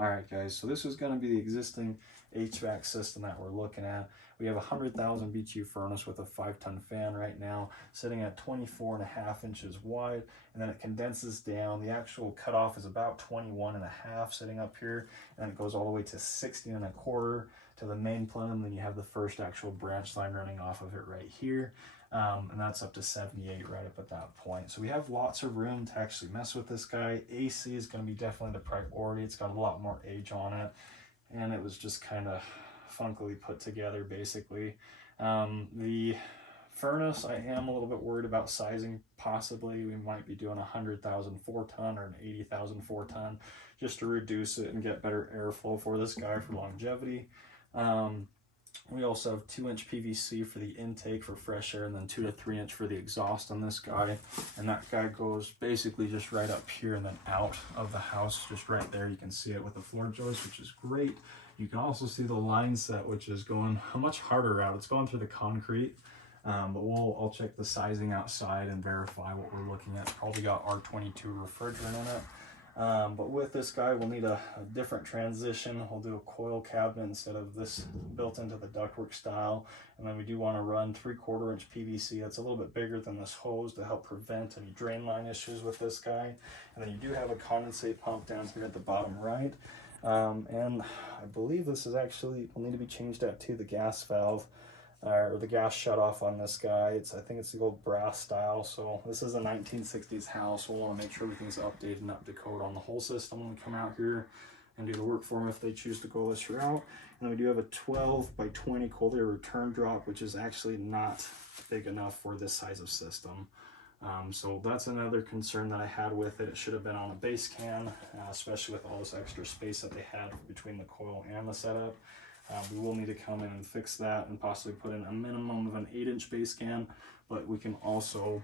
Alright guys, so this is going to be the existing HVAC system that we're looking at. We have a 100,000 BTU furnace with a 5-ton fan right now, sitting at 24.5 inches wide, and then it condenses down. The actual cutoff is about 21.5 sitting up here, and then it goes all the way to 16.25 to the main plenum, and then you have the first actual branch line running off of it right here. And that's up to 78 right up at that point. So we have lots of room to actually mess with this guy. AC is going to be definitely the priority. It's got a lot more age on it, and it was just kind of funkily put together basically. The furnace, I am a little bit worried about sizing. Possibly we might be doing 100,000 4-ton or an 80,000 4-ton just to reduce it and get better airflow for this guy for longevity. We also have 2-inch PVC for the intake for fresh air, and then 2 to 3 inch for the exhaust on this guy. And that guy goes basically just right up here and then out of the house, just right there. You can see it with the floor joist, which is great. You can also see the line set, which is going a much harder route. It's going through the concrete, but I'll check the sizing outside and verify what we're looking at. It's probably got R22 refrigerant in it. But with this guy, we'll need a different transition. We'll do a coil cabinet instead of this built into the ductwork style. And then we do want to run 3/4 inch PVC. That's a little bit bigger than this hose to help prevent any drain line issues with this guy. And then you do have a condensate pump down here at the bottom right. And I believe this is actually, will need to be changed out to the gas valve. Or the gas shut off on this guy. I think it's the old brass style. So this is a 1960s house. We'll want to make sure everything's updated and up to code on the whole system when we come out here and do the work for them if they choose to go this route. And then we do have a 12 by 20 cold air return drop, which is actually not big enough for this size of system. So that's another concern that I had with it. It should have been on a base can, especially with all this extra space that they had between the coil and the setup. We will need to come in and fix that and possibly put in a minimum of an 8-inch base can, but we can also,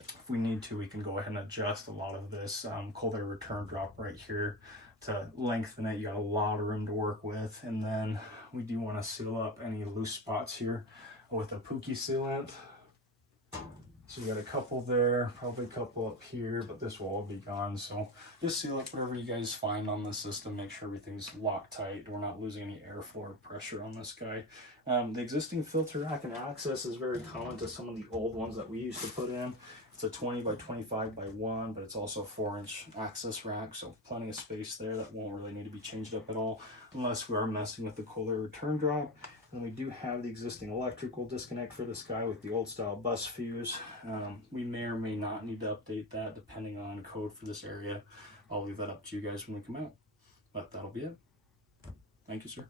if we need to, we can go ahead and adjust a lot of this cold air return drop right here to lengthen it. You got a lot of room to work with. And then we do want to seal up any loose spots here with a Pookie sealant. So we got a couple there, probably a couple up here, but this will all be gone. So just seal up whatever you guys find on the system. Make sure everything's locked tight. We're not losing any airflow or pressure on this guy. The existing filter rack and access is very common to some of the old ones that we used to put in. It's a 20 by 25 by 1, but it's also a 4-inch access rack, so plenty of space there. That won't really need to be changed up at all unless we are messing with the cold air return drop. And we do have the existing electrical disconnect for this guy with the old style bus fuse. We may or may not need to update that depending on code for this area. I'll leave that up to you guys when we come out, but that'll be it. Thank you, sir.